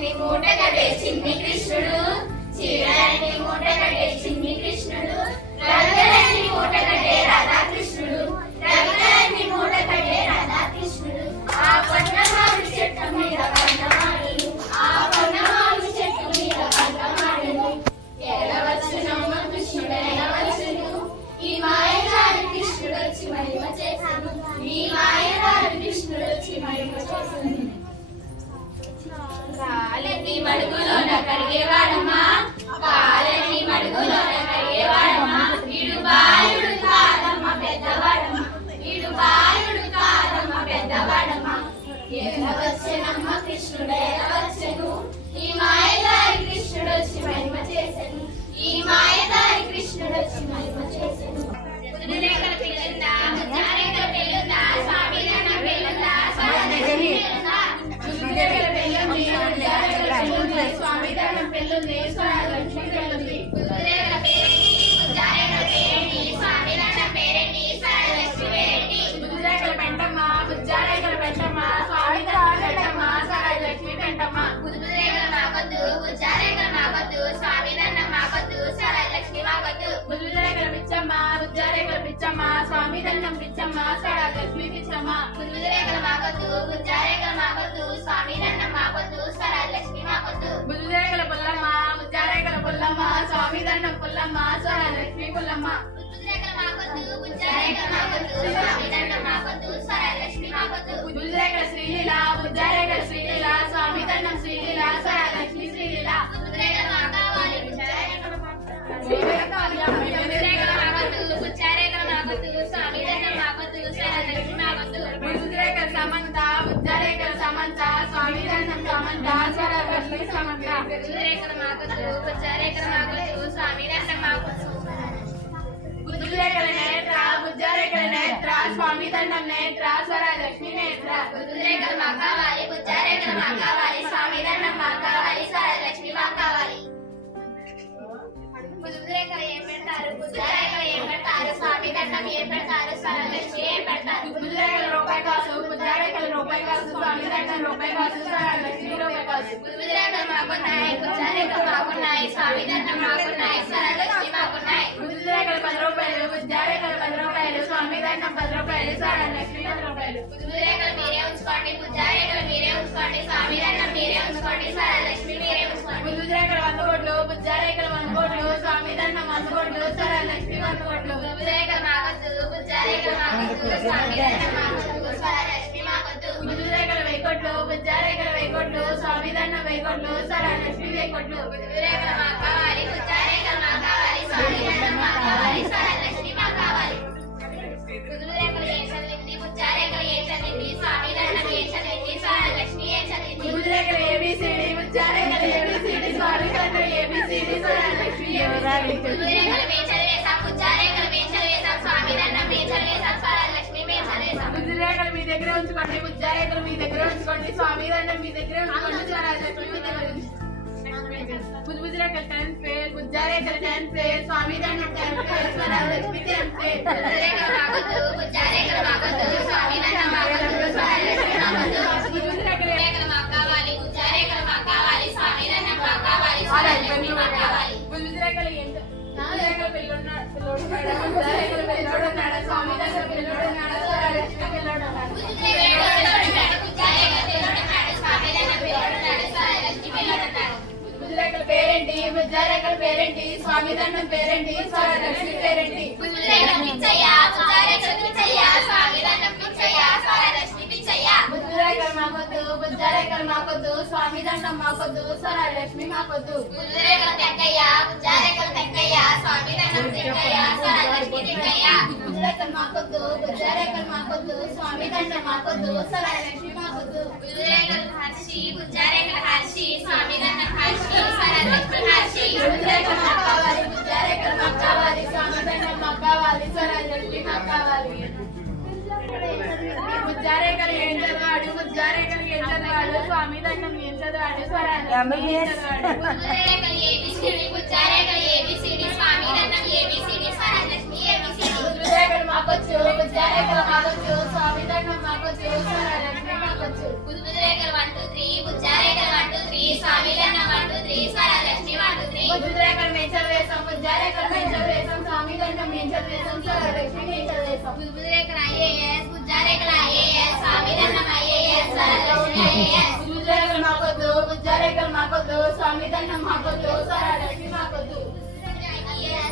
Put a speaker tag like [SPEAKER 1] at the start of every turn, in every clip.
[SPEAKER 1] చీరలని మూట కట్టేసింది కృష్ణుడు. చీరలని మూట కట్టేసింది కృష్ణుడు. రంగులన్నీ మూట కట్టే రాధాకృష్ణుడు. మడుగులోన దండం
[SPEAKER 2] పిచ్చమ్మ సడా లక్ష్మి పిచ్చమ్మ.
[SPEAKER 1] కుదురేకల మాకొద్దు ముచ్చారేకల మాకొద్దు స్వామి దండం మాకొద్దు స్వామి లక్ష్మి మాకొద్దు.
[SPEAKER 2] ముద్దురేకల పుల్లమ్మ ముద్దారేకల పుల్లమ్మ స్వామి దండం పుల్లమ్మ సడా లక్ష్మి పుల్లమ్మ.
[SPEAKER 1] కుదురేకల మాకొద్దు ముచ్చారేకల మాకొద్దు స్వామి దండం మాకొద్దు స్వామి లక్ష్మి మాకొద్దు.
[SPEAKER 2] ముద్దురేకల శ్రీలీల ముద్దారేకల శ్రీలీల స్వామి దండం శ్రీలీల సడా లక్ష్మి శ్రీలీల.
[SPEAKER 1] కుదురేకల మా కావాలి ముచ్చారేకల
[SPEAKER 2] శ్రీలీల
[SPEAKER 1] కుదురేకల
[SPEAKER 2] సమంత
[SPEAKER 1] కుదురేకల స్వామి దండం మాకొద్దు
[SPEAKER 2] నేత్ర ముద్దారేకల నేత్ర స్వామి దండం నేత్ర సడా నేత్ర
[SPEAKER 1] కుదురేకల మా కావాలి ముచ్చారేకల మా కావాలి స్వామి దండం మా కావాలి స్వామి మా కావాలి కుదురేకలు ఏం పెడతారు? కుదురేకలు ఏం పెడతారు స్వామి దండం ఏం పెడతారు? స్వామి లక్ష్మి ఏం పెడతారు?
[SPEAKER 2] ముద్దారేకల రూపాయి కాసు స్వామి దండం రూపాయి కాసు సడా లక్ష్మి రూపాయి కాసు
[SPEAKER 1] కుదురేకలు మాకున్నాయి కుచారేకలు మాకున్నాయి స్వామి దండం మాకున్నాయి స్వామి లక్ష్మి మాకున్నాయి
[SPEAKER 2] ముద్దురేకల పది రూపాయలు ముద్దారేకల పది రూపాయలు స్వామి దండం పది రూపాయలు సడా లక్ష్మి పది రూపాయలు
[SPEAKER 1] కుదురేకలు మీరే ఉంచుకోండి కుచారేకలు మీరే ఉంచుకోండి స్వామి దండం మీరే ఉంచుకోండి స్వామి లక్ష్మి మీరే ఉంచుకోండి
[SPEAKER 2] ముద్దురేకల వంద కోట్లు ముద్దారేకల వంద కోట్లు స్వామి దండం వంద కోట్లు సడా లక్ష్మి వంద కోట్లు
[SPEAKER 1] కుదురేకలు మాకొద్దు కుచారేకలు మాకొద్దు స్వామి దండం మాకొద్దు స్వామి
[SPEAKER 2] స్వామి దండం వెయ్యి కోట్లు సడా లక్ష్మి వెయ్యి కోట్లు
[SPEAKER 1] కుదురేకలు మా కావాలి కుచారేకలు మా కావాలి స్వామి దండం మా కావాలి స్వామి లక్ష్మి మా కావాలి కుదురేకలు ఏ చదివింది కుచారేకలు ఏ చదివింది స్వామి దండం ఏ చదివింది స్వామి లక్ష్మి ఏ చదివింది
[SPEAKER 2] ముద్దురేకల ఏబిసిడి ముద్దారేకల ఏబిసిడి స్వామి దండం ఏబిసిడి సడా లక్ష్మి ఏబిసిడి
[SPEAKER 1] కుదురేకలు మే చదివేశాం కుచారేకలు మే చదివేశాం స్వామి దండం మే చదివేశాం స్వామి లక్ష్మి మే చదివేశాం.
[SPEAKER 2] ముద్దురేకలు మీ దగ్గర ఉంచుకోండి ముద్దారేకలు మీ దగ్గర ఉంచుకోండి స్వామి దండం మీ దగ్గర ముద్దురేకల టెన్త్ ఫెయిల్ ముద్దారేకల టెన్త్ ఫెయిల్ స్వామి దండం టెన్త్ ఫెయిల్ సడా లక్ష్మి టెన్త్ ఫెయిల్
[SPEAKER 1] కుదురేకలు మాకొద్దు కుచారేకలు మాకొద్దు స్వామి దండం మాకొద్దు స్వామి లక్ష్మి మాకొద్దు కుదురేకలు మాకు కావాలి కుచారేకలు మాకు కావాలి స్వామి దండం మాకు కావాలి స్వామి లక్ష్మి
[SPEAKER 2] పిల్లోడున్నాడు ముద్దారేకల పిల్లోడున్నాడు స్వామి పిల్లోడున్నాడు సడా పిల్లోడున్నాడు పేరేంటి? ముద్దారేకల పేరేంటి? స్వామి దండం పేరేంటి? సడా పేరేంటి? ముద్దురేకలు మాకొద్దు ముద్దారేకలు మాకొద్దు స్వామి దండం మాకొద్దు. సడా లక్ష్మి మాకొద్దు మాకొద్దు స్వామి దండం మాకొద్దు. హర్షి గుజ్జారేఖల హర్షి స్వామి గన్న హర్షి ఏం చదివాడు గుజ్జారేఖలు ఏం చదివాడు
[SPEAKER 1] స్వామి దండం
[SPEAKER 2] ఏం చదివాడు స్వరాజ్యం స్వామి మాకొద్దు స్వామి దండం మాకొద్దు స్వరాలక్ష్మి మాకొద్దు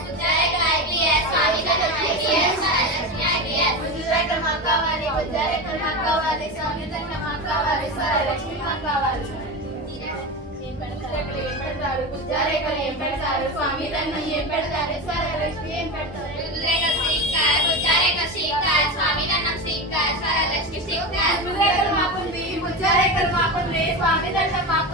[SPEAKER 1] బుజ్జారేఖలు ఐపీఎస్ స్వామి దండం ఐపీఎస్ స్వరలక్ష్మి ఐపీఎస్
[SPEAKER 2] బుద్ధురేఖలు మాకు కావాలి బుద్ధారేఖలు మాకు కావాలి స్వామి దండం మాకు కావాలి స్వరలక్ష్మి మాకు కావాలి బుద్ధురేఖలు ఏం పెడతారు బుద్ధారేఖలు ఏం పెడతారు స్వామి దండం ఏం పెడతారు స్వరలక్ష్మి ఏం పెడతారు
[SPEAKER 1] బుద్ధురేఖలు శ్రీకార్ బుజ్జారేఖలు శ్రీకార్ స్వామి దండం శ్రీకార్ స్వరలక్ష్మి శ్రీకార్
[SPEAKER 2] బుద్ధురేఖలు మాకుంది బుద్ధారేఖలు మాకుంది స్వామి దండం మాకుంది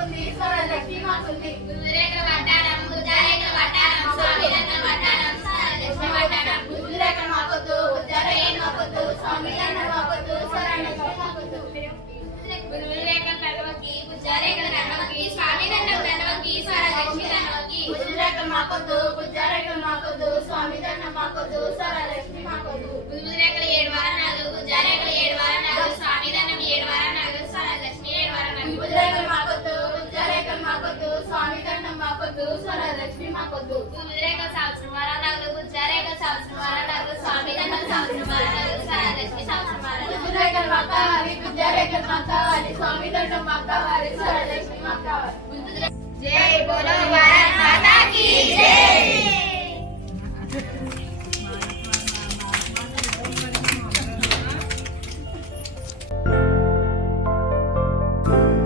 [SPEAKER 2] మాకొద్దు బుద్ధారేఖలు మాకొద్దు స్వామి దండం మాకొద్దు స్వరలక్ష్మి మాకొద్దు
[SPEAKER 1] బుద్ధురేఖలు ఏడు వారాలు బుజ్జారేఖలు ఏడు వారాలు స్వామి దండం ఏడు వారాలు స్వరలక్ష్మి ఏడు వారాలు
[SPEAKER 2] బుద్ధురేఖలు మాకొద్దు బుద్ధారేఖలు మాకొద్దు స్వామి దండం మాకొద్దు స్వరలక్ష్మి మాకొద్దు
[SPEAKER 1] బుద్ధురేఖలు సంవత్సరం వారాలు బుజ్జారేఖలు సంవత్సరం వారాలు స్వామి దండం సంవత్సరం వారాలు స్వరలక్ష్మి సంవత్సరం వారాలు
[SPEAKER 2] బుద్ధురేఖలు మాకు కావాలి
[SPEAKER 1] Thank you.